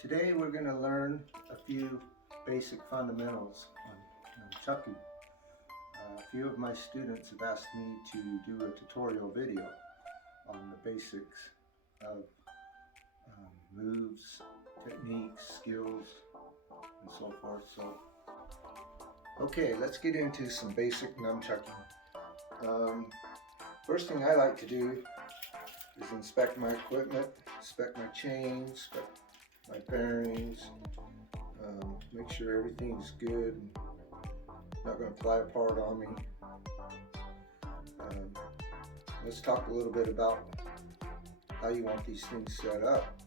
Today we're going to learn a few basic fundamentals on nunchaku. A few of my students have asked me to do a tutorial video on the basics of moves, techniques, skills, and so forth. Okay, let's get into some basic nunchaku. First thing I like to do is inspect my equipment, inspect my chains, inspect my bearings, make sure everything's good and not going to fly apart on me. Let's talk a little bit about how you want these things set up.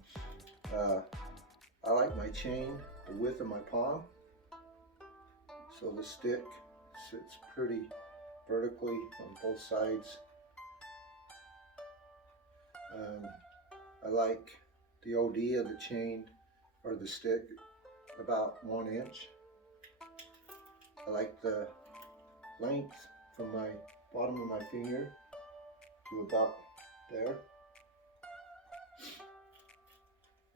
I like my chain the width of my palm, so the stick sits pretty vertically on both sides. I like the OD of the chain or the stick about 1 inch. I like the length from my bottom of my finger to about there.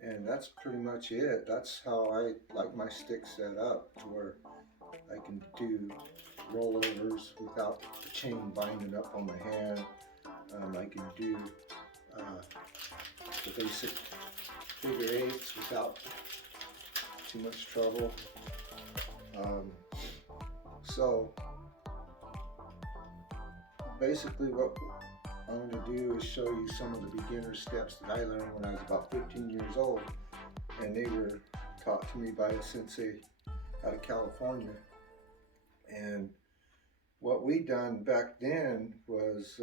And that's pretty much it. That's how I like my stick set up, to where I can do rollovers without the chain binding up on my hand. I can do the basic figure eights without too much trouble. So basically what I'm going to do is show you some of the beginner steps that I learned when I was about 15 years old, and they were taught to me by a sensei out of California. And what we done back then was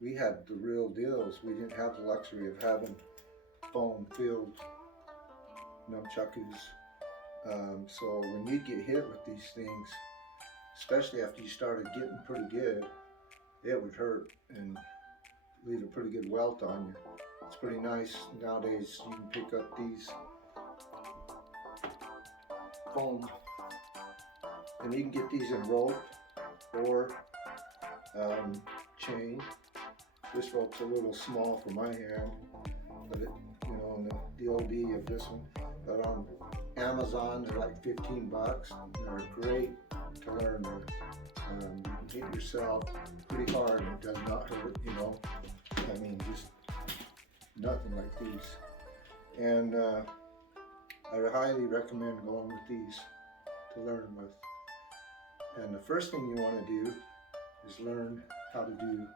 we had the real deals. We didn't have the luxury of having foam filled nunchakus. So when you get hit with these things, especially after you started getting pretty good, it would hurt and leave a pretty good welt on you. It's pretty nice nowadays. You can pick up these foam, and you can get these in rope or chain. This rope's a little small for my hand, but it, on the OD of this one. But on Amazon, they're like 15 bucks. They're great to learn with. You can hit yourself pretty hard and it does not hurt, I mean, just nothing like these. And I highly recommend going with these to learn with. And the first thing you want to do is learn how to do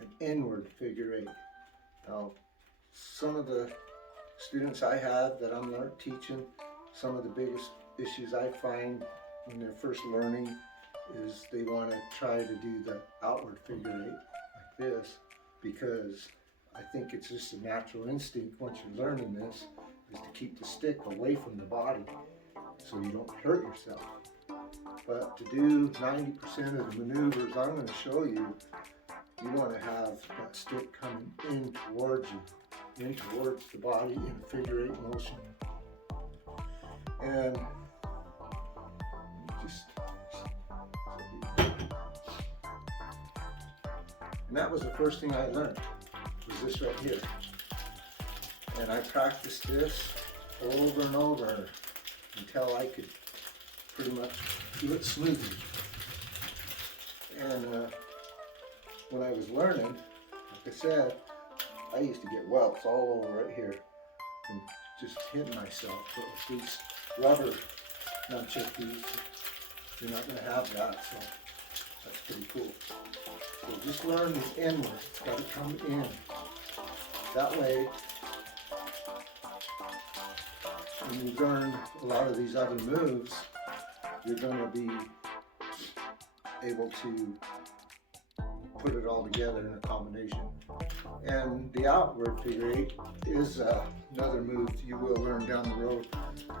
an inward figure eight. Now, some of the students I have that I'm teaching, some of the biggest issues I find when they're first learning is they want to try to do the outward figure eight like this, because I think it's just a natural instinct once you're learning this is to keep the stick away from the body so you don't hurt yourself. But to do 90% of the maneuvers I'm going to show you, you want to have that stick coming in towards you, in towards the body in a figure eight motion. And that was the first thing I learned, was this right here. And I practiced this over and over until I could pretty much do it smoothly. And when I was learning, like I said, I used to get welts all over right here from just hitting myself. But with these rubber nunchakus, you're not going to have that, so that's pretty cool. So just learn the inward. It's got to come in. That way, when you learn a lot of these other moves, you're going to be able to put it all together in a combination. And the outward figure eight is another move you will learn down the road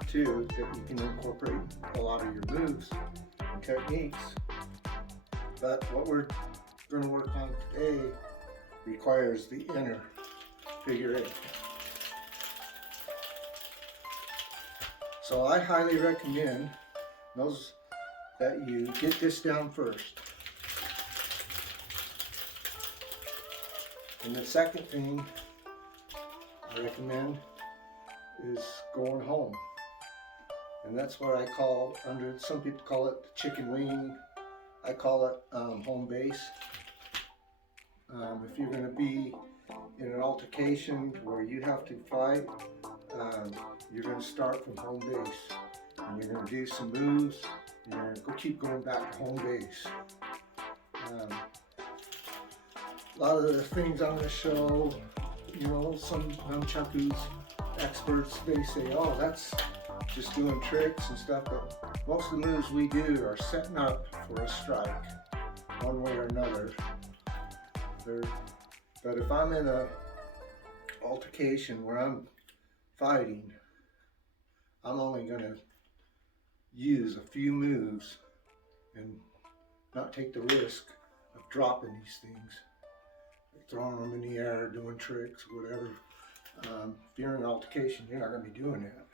too, that you can incorporate a lot of your moves and techniques. But what we're going to work on today requires the inner figure eight. So I highly recommend those that you get this down first. And the second thing I recommend is going home. And that's what I call, some people call it the chicken wing. I call it home base. If you're going to be in an altercation where you have to fight, you're going to start from home base. And you're going to do some moves, and you're going to keep going back to home base. A lot of the things I'm going to show, you know, some nunchakus experts, they say, oh, that's just doing tricks and stuff, but most of the moves we do are setting up for a strike, one way or another. But if I'm in a altercation where I'm fighting, I'm only going to use a few moves and not take the risk of dropping these things, like throwing them in the air, doing tricks, whatever. If you're in an altercation, you're not going to be doing that.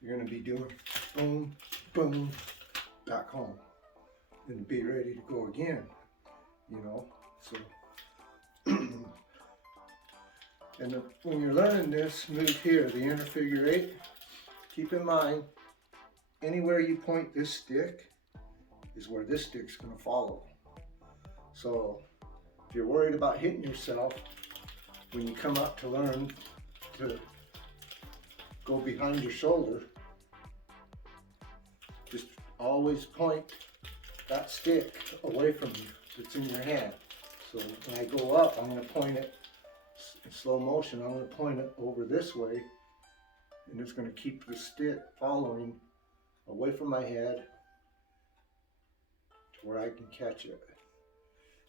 You're going to be doing boom, boom, back home, and be ready to go again, you know. So, and when you're learning this move here, the inner figure eight, keep in mind, anywhere you point this stick is where this stick's going to follow. So if you're worried about hitting yourself when you come up to learn to go behind your shoulder, just always point that stick away from you that's in your hand. So when I go up, I'm going to point it in slow motion. I'm going to point it over this way, and it's going to keep the stick following away from my head to where I can catch it.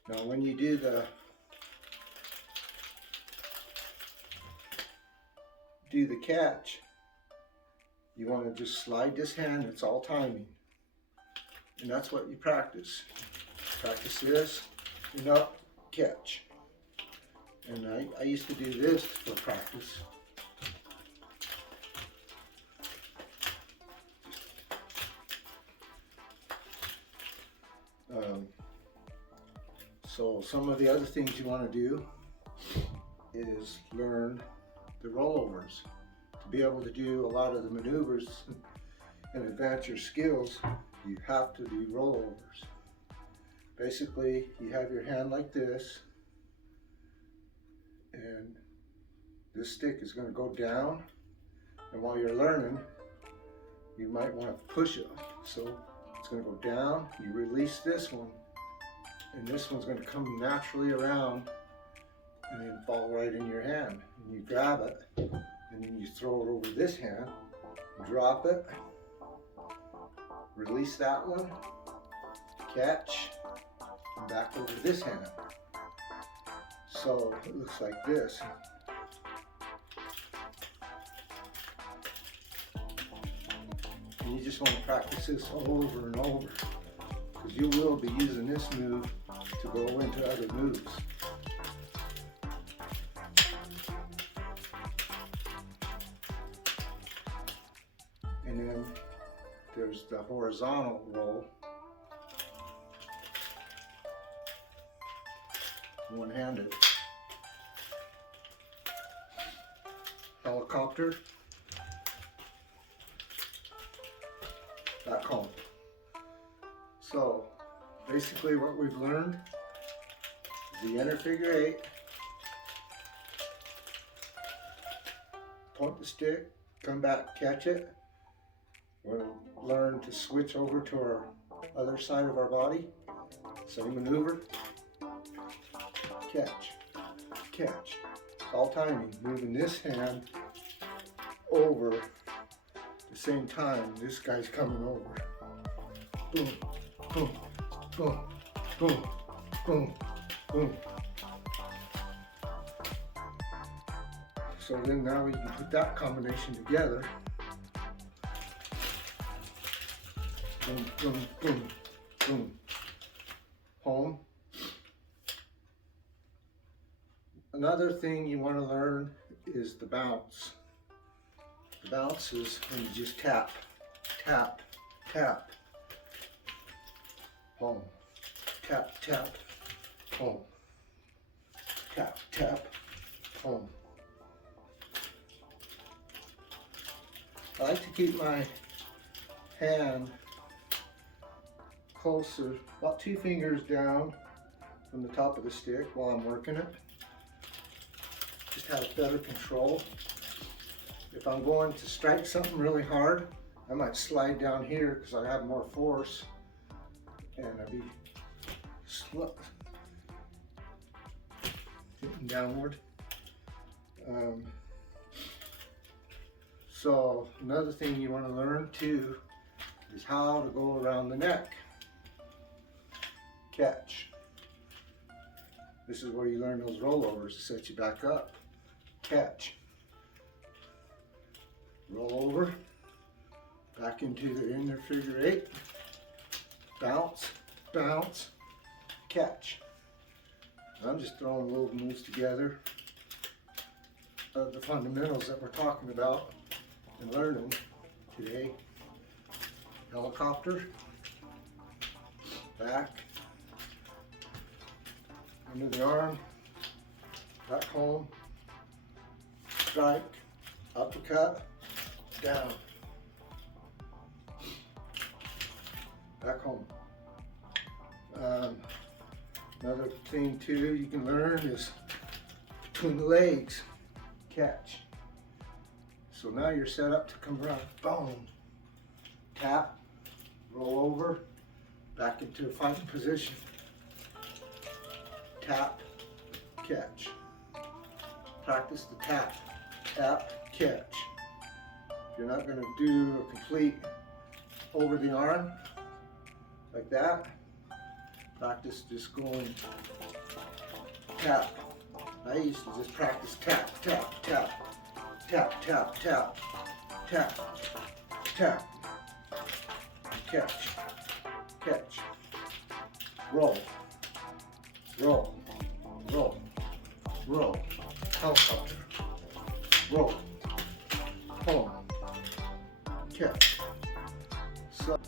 Now when you do the catch, you want to just slide this hand, it's all timing. And that's what you practice. Practice this, and up, catch. And I used to do this for practice. So some of the other things you want to do is learn the rollovers. To be able to do a lot of the maneuvers and advance your skills, you have to do rollovers. Basically, you have your hand like this, and this stick is going to go down, and while you're learning, you might want to push it. So it's going to go down, you release this one, and this one's going to come naturally around and then fall right in your hand. And you grab it, and then you throw it over this hand, drop it, release that one, catch, and back over this hand. So it looks like this. And you just want to practice this over and over, because you will be using this move to go into other moves. And then there's the horizontal roll, one-handed. Helicopter, back home. So basically what we've learned is the inner figure eight, point the stick, come back, catch it. We'll learn to switch over to our other side of our body, same maneuver, catch, catch. All timing, moving this hand over the same time this guy's coming over. Boom, boom, boom, boom, boom, boom. So then now we can put that combination together. Boom, boom, boom, boom. Home. Another thing you want to learn is the bounce. The bounce is when you just tap, tap, tap, home, tap, tap, home, tap, tap, home. I like to keep my hand closer, about 2 fingers down from the top of the stick while I'm working it. Just have better control. If I'm going to strike something really hard, I might slide down here because I have more force, and I'd be hitting downward. So another thing you want to learn too is how to go around the neck. Catch. This is where you learn those rollovers to set you back up. Catch. Roll over. Back into the inner figure 8. Bounce. Bounce. Catch. I'm just throwing little moves together of the fundamentals that we're talking about and learning today. Helicopter. Back. Under the arm. Back home. Strike. Uppercut. Down. Back home. Another thing too you can learn is between the legs. Catch. So now you're set up to come around. Boom. Tap. Roll over. Back into a fighting position. Tap. Catch. Practice the tap. Tap. Catch. If you're not going to do a complete over the arm like that, practice just going tap. I used to just practice tap, tap, tap, tap, tap, tap, tap, tap, catch, catch, roll, roll, roll, roll, helicopter, roll, home, catch. So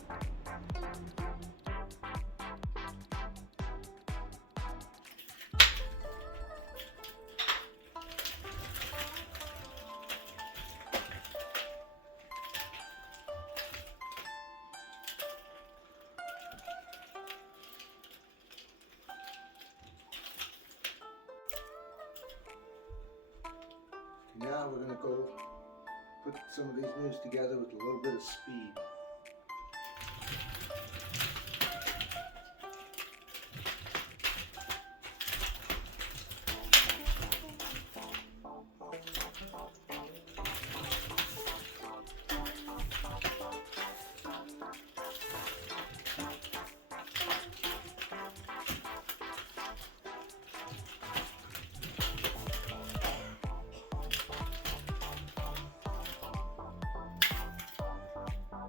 now we're going to go put some of these moves together with a little bit of speed.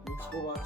Thanks for watching.